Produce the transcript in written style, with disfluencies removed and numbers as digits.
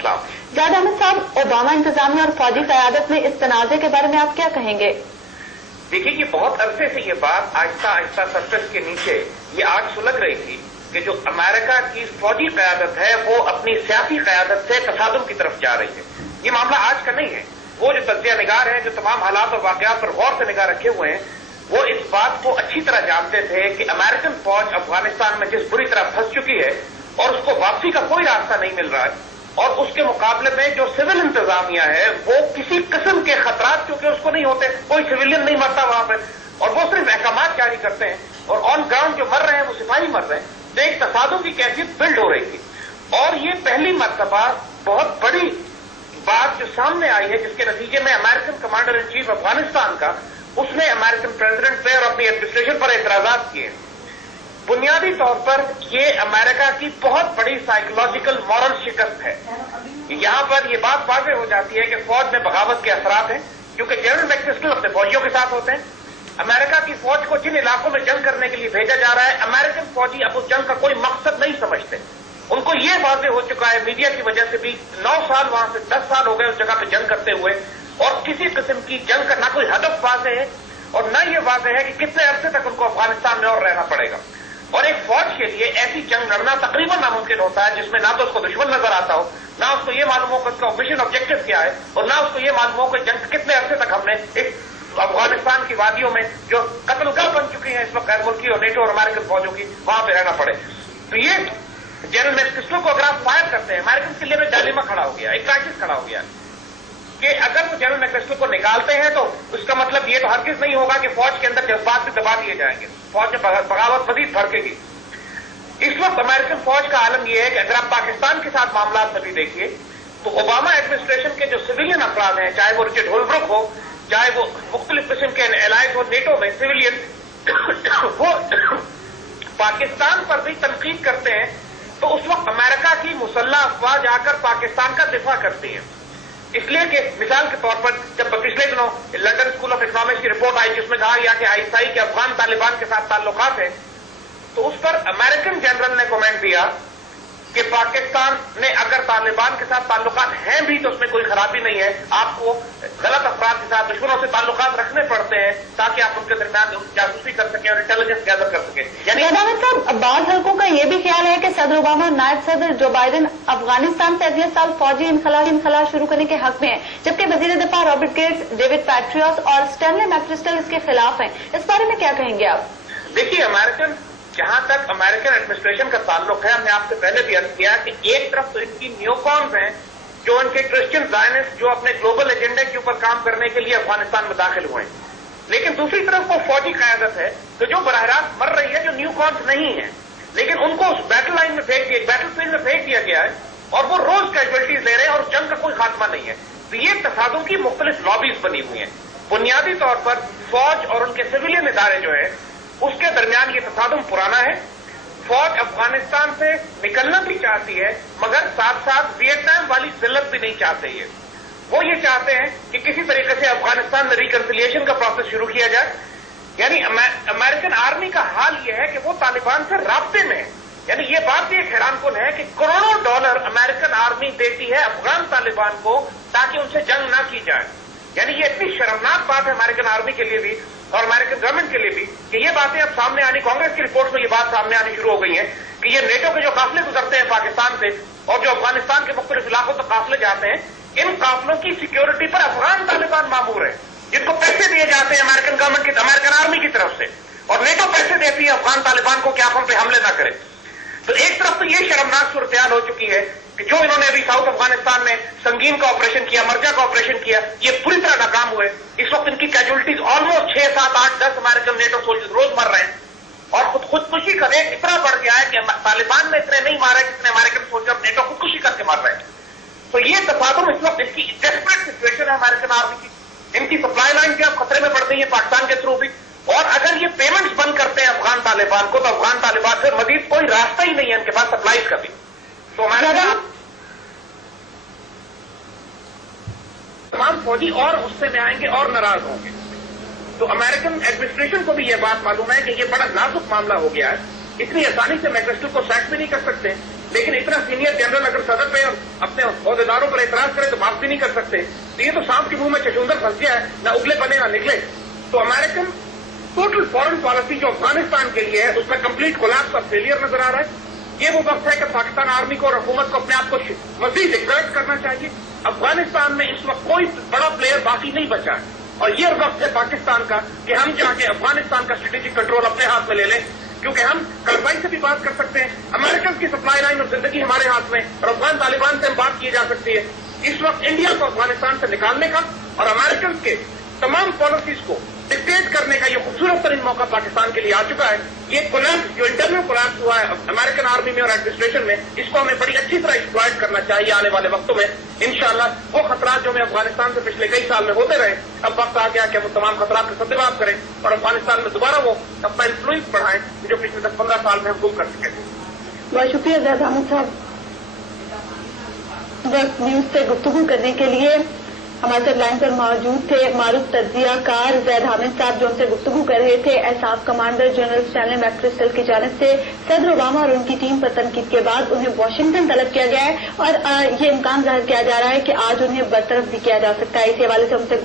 अस्सलाम। जावेद अहमद साहब, ओबामा इंतजामिया और फौजी क़यादत में इस तनाज़े के बारे में आप क्या कहेंगे? देखिए कि बहुत अरसे से ये बात आहिस्ता आहिस्ता सरफेस के नीचे ये आग सुलग रही थी कि जो अमेरिका की फौजी क़यादत है वो अपनी सियासी क़यादत से तसादुम की तरफ जा रही है। ये मामला आज का नहीं है। वो जो तज्ज़िया निगार है, जो तमाम हालात और वाक़यात पर गौर से निगाह रखे हुए हैं, वो इस बात को अच्छी तरह जानते थे कि अमेरिकन फौज अफगानिस्तान में जिस बुरी तरह फंस चुकी है और उसको वापसी का कोई रास्ता नहीं मिल रहा है, और उसके मुकाबले में जो सिविल इंतजामिया है वो किसी किस्म के खतरात क्योंकि उसको नहीं होते, कोई सिविलियन नहीं मरता वहां पर, और वो सिर्फ अहकामात जारी करते हैं और ऑन ग्राउंड जो मर रहे हैं वो सिपाही मर रहे हैं। तो एक तसादुम की कैफियत बिल्ड हो रही थी, और ये पहली मर्तबा बहुत बड़ी बात जो सामने आई है जिसके नतीजे में American commander in chief Afghanistan का उसने अमेरिकन प्रेसिडेंट पे और अपनी एडमिनिस्ट्रेशन पर एतराजात किए। बुनियादी तौर पर ये अमेरिका की बहुत बड़ी साइकोलॉजिकल मॉरल शिकस्त है। यहां पर यह बात वाज़ेह हो जाती है कि फौज में बगावत के असरात हैं, क्योंकि जनरल मैकक्रिस्टल अपने फौजियों के साथ होते हैं। अमेरिका की फौज को जिन इलाकों में जंग करने के लिए भेजा जा रहा है, अमेरिकन फौजी अब उस जंग का कोई मकसद नहीं समझते। उनको ये वाज़ेह हो चुका है मीडिया की वजह से भी, 9 साल वहां से 10 साल हो गए उस जगह पे जंग करते हुए, और किसी किस्म की जंग का ना कोई हदफ वाज़ेह है और न ये वाज़ेह है कि कितने अरसे तक उनको अफगानिस्तान में और रहना पड़ेगा। और एक फौज के लिए ऐसी जंग लड़ना तकरीबन नामुमकिन होता है जिसमें ना तो उसको दुश्मन नजर आता हो, ना उसको ये मालूम हो कि उसका मिशन ऑब्जेक्टिव क्या है, और ना उसको ये मालूम हो कि जंग कितने अरसे तक हमने एक अफगानिस्तान की वादियों में जो कत्लगाह बन चुकी है इस वक्त गैर मुल्की और नेटो और अमेरिकन फौजों की, वहां पर रहना पड़े। तो ये जनरल मैकक्रिस्टल को अगर आप फायर करते हैं, अमेरिकन के लिए में डायलेमा खड़ा हो गया, एक क्राइसिस खड़ा हो गया कि अगर वो जनरल मैकक्रिस्टल को निकालते हैं तो उसका मतलब ये तो हरगिज नहीं होगा कि फौज के अंदर जज्बात भी दबा दिए जाएंगे, फौज में बगावत मजीद भड़केगी। इस वक्त अमेरिकन फौज का आलम यह है कि अगर आप पाकिस्तान के साथ मामला अभी देखिए तो ओबामा एडमिनिस्ट्रेशन के जो सिविलियन अफराद हैं, चाहे वो रिचर्ड होलब्रुक हो, चाहे वो मुख्तलिफ किस्म के एलाइज हो नेटो में सिविलियन, वो पाकिस्तान पर भी तनकीद करते हैं। तो उस वक्त अमेरिका की मुसल्लह अफवाज आकर पाकिस्तान का दिफा करती है, इसलिए कि मिसाल के तौर पर जब पिछले दिनों लंदन स्कूल ऑफ इकोनॉमिक्स की रिपोर्ट आई जिसमें कहा गया कि आईएसआई के अफगान तालिबान के साथ ताल्लुकात हैं, तो उस पर अमेरिकन जनरल ने कमेंट दिया कि पाकिस्तान ने अगर तालिबान के साथ ताल्लुकात हैं भी तो उसमें कोई खराबी नहीं है, आपको गलत अफराद के साथ दुश्मनों से ताल्लुकात रखने पड़ते हैं ताकि आप उनके दरमियान जासूसी कर सकें और इंटेलिजेंस गैदर कर सकें। यानी साहब, बाद हल्कों का यह भी ख्याल है कि सदर ओबामा और नायब सदर जो बाइडेन अफगानिस्तान से अगले साल फौजी इनखला शुरू करने के हक में है, जबकि वजीर दिफा रॉबर्ट गेट्स, डेविड पैट्रियस और स्टैनली मैकक्रिस्टल इसके खिलाफ हैं। इस बारे में क्या कहेंगे आप? देखिए, जहां तक अमेरिकन एडमिनिस्ट्रेशन का ताल्लुक है, हमने आपसे पहले भी अर्ज किया कि एक तरफ तो इनकी न्यूकॉन्स हैं जो उनके क्रिश्चियन जायनिस्ट जो अपने ग्लोबल एजेंडे के ऊपर काम करने के लिए अफगानिस्तान में दाखिल हुए हैं, लेकिन दूसरी तरफ वो फौजी क़यादत है तो जो बराह रास्त मर रही है, जो न्यूकॉन्स नहीं है, लेकिन उनको उस बैटल लाइन में बैटल फील्ड में फेंक दिया गया है और वो रोज कैजुअल्टीज ले रहे हैं और जंग का कोई खात्मा नहीं है। तो ये तसादुम की मुख्तलिफ लॉबीज बनी हुई हैं। बुनियादी तौर पर फौज और उनके सिविलियन इदारे जो है उसके दरमियान ये तसादुम पुराना है। फौज अफगानिस्तान से निकलना भी चाहती है मगर साथ साथ वियतनाम वाली जिल्लत भी नहीं चाहते। वो ये चाहते हैं कि किसी तरीके से अफगानिस्तान में रिकंसिलिएशन का प्रोसेस शुरू किया जाए। यानी अमेरिकन आर्मी का हाल यह है कि वो तालिबान से राब्ते में है। यानी ये बात भी एक हैरानकुन है कि करोड़ों डॉलर अमेरिकन आर्मी देती है अफगान तालिबान को ताकि उनसे जंग ना की जाए। यानी ये इतनी शर्मनाक बात है अमेरिकन आर्मी के लिए भी और अमेरिकन गवर्नमेंट के लिए भी कि ये बातें अब सामने आनी, कांग्रेस की रिपोर्ट में ये बात सामने आनी शुरू हो गई है कि ये नेटो के जो काफिले गुजरते हैं पाकिस्तान से और जो अफगानिस्तान के मुख्तलिफ इलाकों तक काफिले जाते हैं, इन काफिलों की सिक्योरिटी पर अफगान तालिबान मामूर है, जिनको पैसे दिए जाते हैं अमेरिकन गवर्नमेंट की, अमेरिकन आर्मी की तरफ से, और नेटो पैसे देती है अफगान तालिबान को कि आप हम पे हमले ना करें। तो एक तरफ तो ये शर्मनाक सूरत हो चुकी है कि जो इन्होंने अभी साउथ अफगानिस्तान में संगीन का ऑपरेशन किया, मर्जा का ऑपरेशन किया, ये पूरी तरह नाकाम हुए। इस वक्त इनकी casualties almost 6, 7, 8, 10 American NATO soldiers रोज मर रहे हैं और खुदकुशी का रेट इतना बढ़ गया है कि तालिबान ने इतने नहीं मारे जितने अमेरिकन सोल्जर नेटो खुदकुशी करके मार रहे हैं। तो ये तफादुम इस वक्त इसकी डेस्परेट सिचुएशन है अमेरिकन आर्मी की। इनकी सप्लाई लाइन भी अब खतरे में पड़ गई है पाकिस्तान के थ्रू भी, और अगर ये पेमेंट्स बंद करते हैं अफगान तालिबान को तो अफगान तालिबान से मजीद कोई रास्ता ही नहीं है इनके पास सप्लाईज का भी। तो तमाम फौजी और गुस्से में आएंगे और नाराज होंगे। तो अमेरिकन एडमिनिस्ट्रेशन को भी यह बात मालूम है कि यह बड़ा नाजुक मामला हो गया है, इतनी आसानी से मैकक्रिस्टल को सैक भी नहीं कर सकते لیکن اتنا سینئر جنرل اگر صدر پہ اپنے عہدیداروں پر اعتراض کرے تو معاف بھی نہیں کر سکتے. تو یہ تو سانپ کے منہ میں چشندر پھنس گیا ہے, نہ اگلے بنے نہ نکلے. تو امریکن ٹوٹل فارن پالیسی جو افغانستان کے لیے ہے اس میں کمپلیٹ کولیپس اور فیلئر نظر آ رہا ہے. یہ وہ وقت ہے کہ پاکستان آرمی کو اور حکومت کو اپنے آپ کو مزید ایکسرٹ کرنا چاہیے. افغانستان میں اس وقت کوئی بڑا پلیئر باقی نہیں بچا ہے, اور یہ وقت ہے پاکستان کا کہ ہم جا کے افغانستان کا اسٹریٹجک کنٹرول اپنے ہاتھ میں لے لیں, کیونکہ ہم کارروائی سے بھی بات کر سکتے ہیں. امریکن کی سپلائی لائن اور زندگی ہمارے ہاتھ میں, اور افغان طالبان سے ہم بات کی جا سکتی ہے. اس وقت انڈیا کو افغانستان سے نکالنے کا اور امریکن کے تمام پالیسیز کو ڈکٹیٹ کرنے کا یہ خوبصورت ترین موقع پاکستان کے لیے آ چکا ہے. یہ کولیپس جو انٹرنل کولیپس ہوا ہے امریکن آرمی میں اور ایڈمنسٹریشن میں, اس کو ہمیں بڑی اچھی طرح ایکسپلائٹ کرنا چاہیے آنے والے وقتوں میں. انشاءاللہ وہ خطرات جو ہمیں افغانستان سے پچھلے کئی سال میں ہوتے رہے, اب وقت آ گیا کہ ہم تمام خطرات کا سدباب کریں اور افغانستان میں دوبارہ وہ اپنا انفلوئنس بڑھائیں جو پچھلے 10-15 سال میں حکومت کر چکے تھے. بہت شکریہ زید احمد صاحب. وقت نیوز سے گفتگو کرنے کے لیے ہمارے ساتھ لائن پر موجود تھے معروف تجزیہ کار زید حامد صاحب, جو ان سے گفتگو کر رہے تھے. ایساف کمانڈر جنرل اسٹینلی میکرسٹل کی جانب سے صدر اوباما اور ان کی ٹیم پر تنقید کے بعد انہیں واشنگٹن طلب کیا گیا ہے, اور یہ امکان ظاہر کیا جا رہا ہے کہ آج انہیں برطرف بھی کیا جا سکتا ہے. اسی حوالے سے ہم سے